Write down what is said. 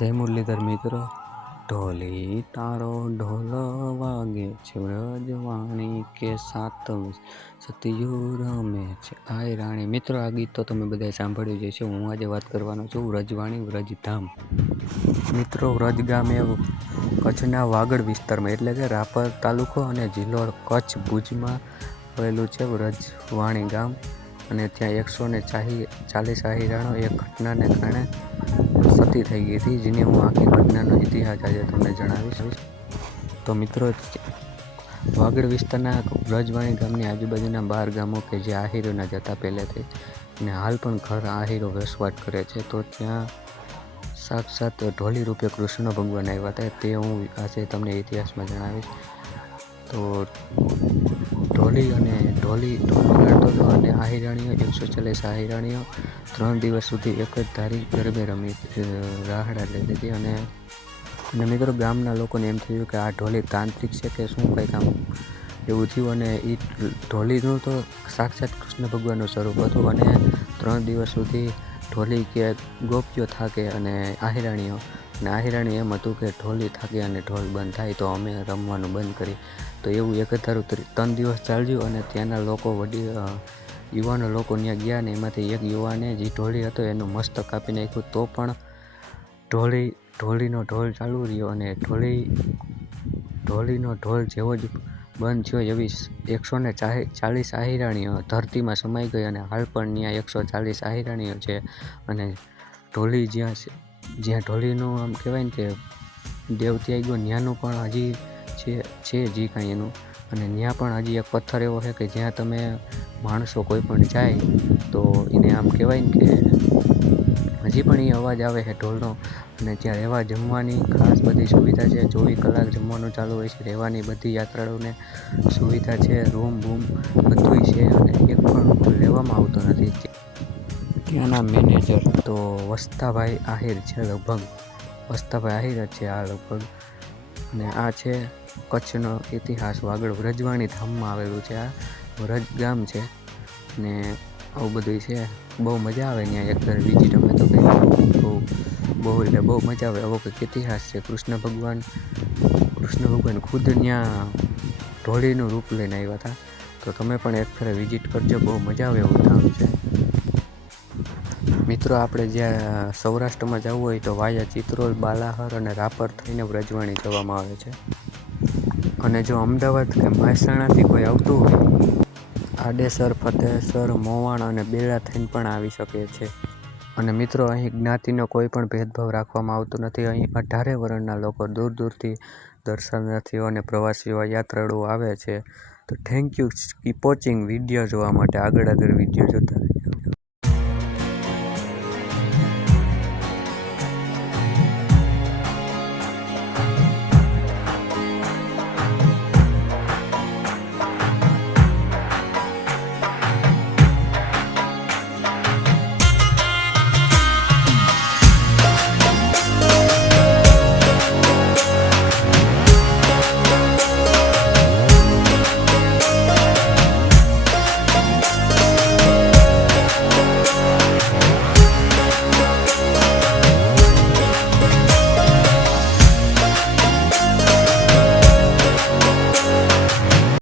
જય મુરલીધર મિત્રો, ઢોલી તારો ઢોલ વાગે છે, વ્રજવાણી કે સાત સતિયું રમે છે આય રાણી. મિત્રો, આ ગીત તો તમે બધાએ સાંભળ્યું જ હશે. હું આજે વાત કરવાનો છું વ્રજવાણી વ્રજધામ. મિત્રો, વ્રજગામ એ કચ્છના વાગડ વિસ્તારમાં એટલે કે રાપર તાલુકો અને જિલ્લો કચ્છ ભુજમાં આવેલું છે વ્રજવાણી ગામ. અને ત્યાં 140 આહિરાણો એક ઘટનાને કારણે સતી થઈ ગઈ હતી, જેની હું આખી ઘટનાનો ઇતિહાસ આજે તમને જણાવીશ. તો મિત્રો, વાગડ વિસ્તારના વ્રજવાણી ગામની આજુબાજુના 12 ગામો કે જે આહિરોના જતા પહેલેથી, અને હાલ પણ ઘર આહિરો વસવાટ કરે છે. તો ત્યાં સાક્ષાત ઢોલી રૂપે કૃષ્ણ ભગવાન આવ્યા હતા, તે હું આજે તમને ઇતિહાસમાં જણાવીશ. તો ઢોલી વગાડતો હતો અને આહિરાણીઓ 140 આહિરાણીઓ 3 દિવસ સુધી એક જ ધારી ગરબે રમી રાહડા લેતી હતી. અને મિત્રો, ગામના લોકોને એમ થયું કે આ ઢોલી તાંત્રિક છે કે શું, કંઈક આમ એવું થયું. અને એ ઢોલીનું તો સાક્ષાત કૃષ્ણ ભગવાનનું સ્વરૂપ હતું. અને 3 દિવસ સુધી ઢોલી કે ગોપીઓ થાકે અને આહિરાણી એમ હતું કે ઢોલી થાકે અને ઢોલ બંધ થાય તો અમે રમવાનું બંધ કરી. તો એવું એક ધારું 3 દિવસ ચાલ્યું. અને ત્યાંના લોકો યુવાનો લોકો ત્યાં ગયા ને એમાંથી એક યુવાને જે ઢોલી હતો એનું મસ્તક કાપી નાખ્યું. તો પણ ઢોલીનો ઢોલ ચાલુ રહ્યો. અને ઢોલીનો ઢોલ જેવો જ બંધ થયો એવી 140 આહિરાણીઓ ધરતીમાં સમાઈ ગઈ. અને હાલ પણ ત્યાં 140 આહિરાણીઓ છે. અને ઢોલી જ્યાં ઢોલીનું આમ કહેવાય ને કે દેવ ત્યાં ગયો, ત્યાંનું પણ હજી છે જે કાંઈ એનું. અને ત્યાં પણ હજી એક પથ્થર એવો છે કે જ્યાં તમે માણસો કોઈ પણ જાય તો એને આમ કહેવાય ને કે હજી પણ એ અવાજ આવે છે ઢોલનો. અને ત્યાં રહેવા જમવાની ખાસ બધી સુવિધા છે. 24 કલાક જમવાનું ચાલુ હોય છે. રહેવાની બધી યાત્રાળુઓને સુવિધા છે, રૂમ બૂમ બધું છે. અને એક પણ લેવામાં આવતો નથી. ત્યાંના મેનેજર તો વસ્તાભાઈ આહિર છે, લગભગ વસ્તાભાઈ આહિર જ છે આ લગભગ. અને આ છે કચ્છનો ઇતિહાસ. વાગડ વ્રજવાણી ધામમાં આવેલું છે આ વ્રજ ગામ છે. ને આવું બધું છે. બહુ મજા આવે ત્યાં એકવાર વિઝિટ અમે તો બહુ મજા આવે. આવો કંઈક ઇતિહાસ છે. કૃષ્ણ ભગવાન ખુદ ત્યાં ઢોલીનું રૂપ લઈને આવ્યા હતા. તો તમે પણ એક ફેરે વિઝિટ કરજો, બહુ મજા આવે એવું ધામ છે. મિત્રો, આપણે જ્યાં સૌરાષ્ટ્રમાં જવું હોય તો વાયા ચિત્રોલ, બાલાહર અને રાપર થઈને વ્રજવાણી જવામાં આવે છે. અને જો અમદાવાદ કે મહેસાણાથી કોઈ આવતું હોય, આડેસર, ફતેસર, મોવાણ અને બેડા થઈને પણ આવી શકે છે. અને મિત્રો, અહીં જ્ઞાતિનો કોઈ પણ ભેદભાવ રાખવામાં આવતો નથી. અહીં 18 વર્ણના લોકો દૂર દૂરથી દર્શનાર્થીઓ અને પ્રવાસીઓ યાત્રાળુઓ આવે છે. તો thank you, keep watching video જોવા માટે. આગળ વિડીયો જોતા રહે.